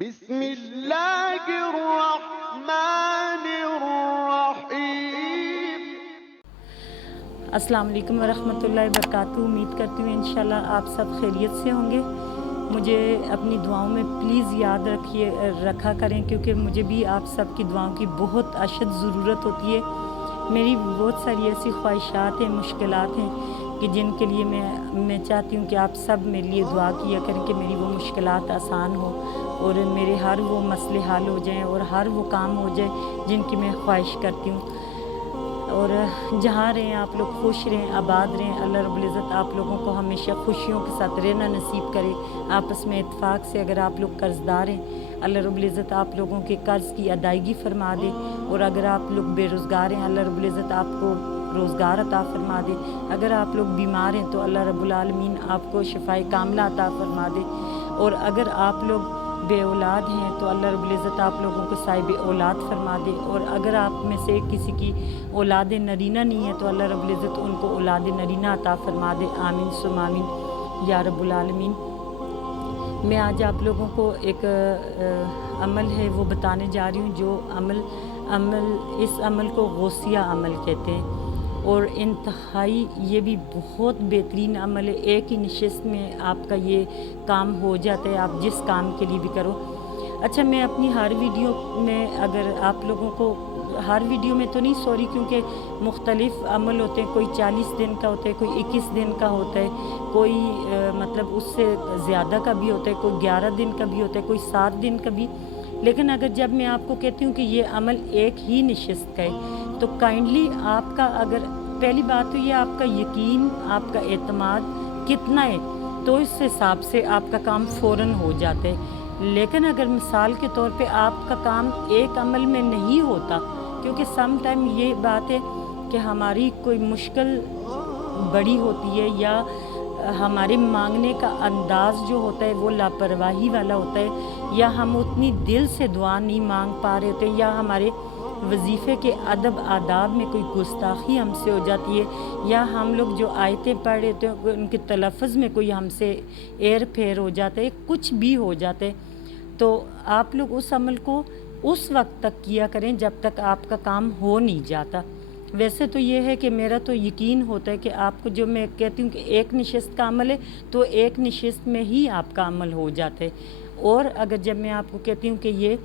بسم اللہ الرحمن الرحیم۔ السلام علیکم ورحمۃ اللہ وبرکاتہ۔ امید کرتی ہوں انشاءاللہ آپ سب خیریت سے ہوں گے۔ مجھے اپنی دعاؤں میں پلیز یاد رکھا کریں، کیونکہ مجھے بھی آپ سب کی دعاؤں کی بہت اشد ضرورت ہوتی ہے۔ میری بہت ساری ایسی خواہشات ہیں، مشکلات ہیں کہ جن کے لیے میں چاہتی ہوں کہ آپ سب میرے لیے دعا کیا کریں کہ میری وہ مشکلات آسان ہو اور میرے ہر وہ مسئلے حل ہو جائیں اور ہر وہ کام ہو جائے جن کی میں خواہش کرتی ہوں۔ اور جہاں رہیں آپ لوگ خوش رہیں، آباد رہیں۔ اللہ رب العزت آپ لوگوں کو ہمیشہ خوشیوں کے ساتھ رہنا نصیب کرے، آپس میں اتفاق سے۔ اگر آپ لوگ قرض دار ہیں، اللہ رب العزت آپ لوگوں کے قرض کی ادائیگی فرما دے، اور اگر آپ لوگ بے روزگار ہیں، اللہ رب العزت آپ کو روزگار عطا فرما دے۔ اگر آپ لوگ بیمار ہیں تو اللہ رب العالمین آپ کو شفائے کاملہ عطا فرما دے، اور اگر آپ لوگ بے اولاد ہیں تو اللہ رب العزت آپ لوگوں کو صاحب اولاد فرما دے، اور اگر آپ میں سے کسی کی اولاد نرینہ نہیں ہے تو اللہ رب العزت ان کو اولاد نرینہ عطا فرما دے۔ آمین ثم آمین یا رب العالمین۔ میں آج آپ لوگوں کو ایک عمل ہے وہ بتانے جا رہی ہوں، جو اس عمل کو غوثیہ عمل کہتے ہیں، اور انتہائی یہ بھی بہت بہترین عمل ہے۔ ایک ہی نشست میں آپ کا یہ کام ہو جاتا ہے، آپ جس کام کے لیے بھی کرو۔ اچھا، میں اپنی ہر ویڈیو میں اگر آپ لوگوں کو ہر ویڈیو میں تو نہیں، سوری، کیونکہ مختلف عمل ہوتے ہیں، کوئی 40 دن کا ہوتا ہے، کوئی 21 دن کا ہوتا ہے، کوئی مطلب اس سے زیادہ کا بھی ہوتا ہے، کوئی 11 دن کا بھی ہوتا ہے، کوئی 7 دن کا بھی۔ لیکن اگر جب میں آپ کو کہتی ہوں کہ یہ عمل ایک ہی نشست کا ہے تو کائنڈلی آپ کا، اگر پہلی بات تو یہ آپ کا یقین، آپ کا اعتماد کتنا ہے، تو اس حساب سے آپ کا کام فوراً ہو جاتا ہے۔ لیکن اگر مثال کے طور پہ آپ کا کام ایک عمل میں نہیں ہوتا، کیونکہ سم ٹائم یہ بات ہے کہ ہماری کوئی مشکل بڑی ہوتی ہے، یا ہمارے مانگنے کا انداز جو ہوتا ہے وہ لاپرواہی والا ہوتا ہے، یا ہم اتنی دل سے دعا نہیں مانگ پا رہے ہوتے، یا ہمارے وظیفے کے ادب آداب میں کوئی گستاخی ہم سے ہو جاتی ہے، یا ہم لوگ جو آیتیں پڑھ رہے ہوتے ہیں ان کے تلفظ میں کوئی ہم سے ایر پھیر ہو جاتا ہے، کچھ بھی ہو جاتا ہے، تو آپ لوگ اس عمل کو اس وقت تک کیا کریں جب تک آپ کا کام ہو نہیں جاتا۔ ویسے تو یہ ہے کہ میرا تو یقین ہوتا ہے کہ آپ کو، جو میں کہتی ہوں کہ ایک نشست کا عمل ہے تو ایک نشست میں ہی آپ کا عمل ہو جاتا ہے، اور اگر جب میں آپ کو کہتی ہوں کہ یہ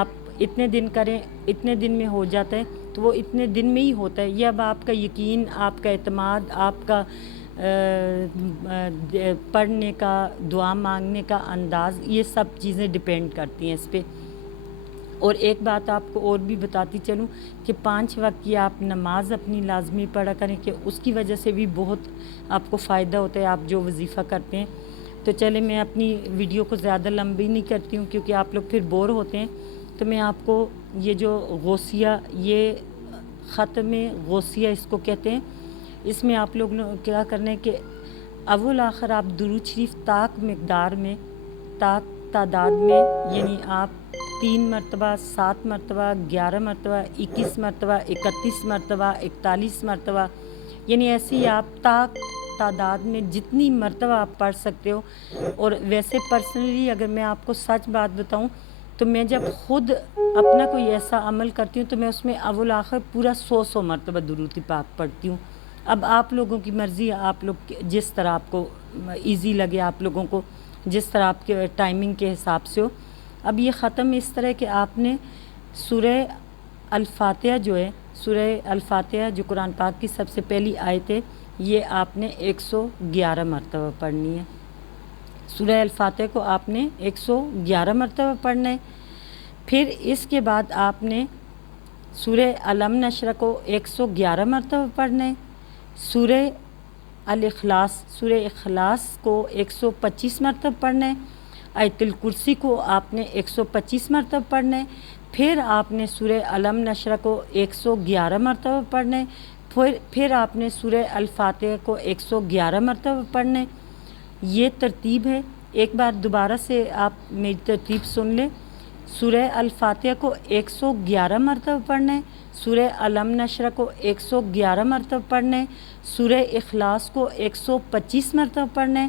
آپ اتنے دن کریں، اتنے دن میں ہو جاتا ہے، تو وہ اتنے دن میں ہی ہوتا ہے۔ یہ اب آپ کا یقین، آپ کا اعتماد، آپ کا پڑھنے کا، دعا مانگنے کا انداز، یہ سب چیزیں ڈیپینڈ کرتی ہیں اس پہ۔ اور ایک بات آپ کو اور بھی بتاتی چلوں کہ 5 وقت کی آپ نماز اپنی لازمی پڑھا کریں، کہ اس کی وجہ سے بھی بہت آپ کو فائدہ ہوتا ہے، آپ جو وظیفہ کرتے ہیں۔ تو چلے، میں اپنی ویڈیو کو زیادہ لمبی نہیں کرتی ہوں کیونکہ آپ لوگ پھر بور ہوتے ہیں، تو میں آپ کو یہ جو غوثیہ، یہ ختم غوثیہ اس کو کہتے ہیں، اس میں آپ لوگ کیا کرنا ہے کہ اول آخر آپ درود شریف طاق مقدار میں، طاق تعداد میں، یعنی آپ 3 مرتبہ، 7 مرتبہ، 11 مرتبہ، 21 مرتبہ، 31 مرتبہ، 41 مرتبہ، یعنی ایسی آپ طاق تعداد میں جتنی مرتبہ آپ پڑھ سکتے ہو۔ اور ویسے پرسنلی اگر میں آپ کو سچ بات بتاؤں تو میں جب خود اپنا کوئی ایسا عمل کرتی ہوں تو میں اس میں اول آخر پورا 100 مرتبہ درود پاک پڑھتی ہوں۔ اب آپ لوگوں کی مرضی ہے، آپ لوگ جس طرح آپ کو ایزی لگے، آپ لوگوں کو جس طرح آپ کے ٹائمنگ کے حساب سے ہو۔ اب یہ ختم اس طرح کہ آپ نے سورہ الفاتحہ جو ہے، سورہ الفاتحہ جو قرآن پاک کی سب سے پہلی آیت ہے، یہ آپ نے 111 مرتبہ پڑھنی ہے۔ سورہ الفاتحہ کو آپ نے 111 مرتبہ پڑھنا ہے۔ پھر اس کے بعد آپ نے سورہ علم نشرہ کو 111 مرتبہ پڑھنا ہے۔ سورہ الاخلاص، سورہ اخلاص کو 125 مرتبہ پڑھنا ہے۔ آیت الکرسی کو آپ نے 125 مرتبہ پڑھنا ہے۔ پھر آپ نے سورہ علم نشرہ کو 111 مرتبہ پڑھنا ہے۔ پھر آپ نے سورہ الفاتحہ کو 111 مرتبہ پڑھنا ہے۔ یہ ترتیب ہے۔ ایک بار دوبارہ سے آپ میری ترتیب سن لیں۔ سورہ الفاتحہ کو 111 مرتبہ پڑھنا ہے، سورہ علم نشرہ کو 111 مرتبہ پڑھنا ہے، سورہ اخلاص کو 125 مرتبہ پڑھنا ہے،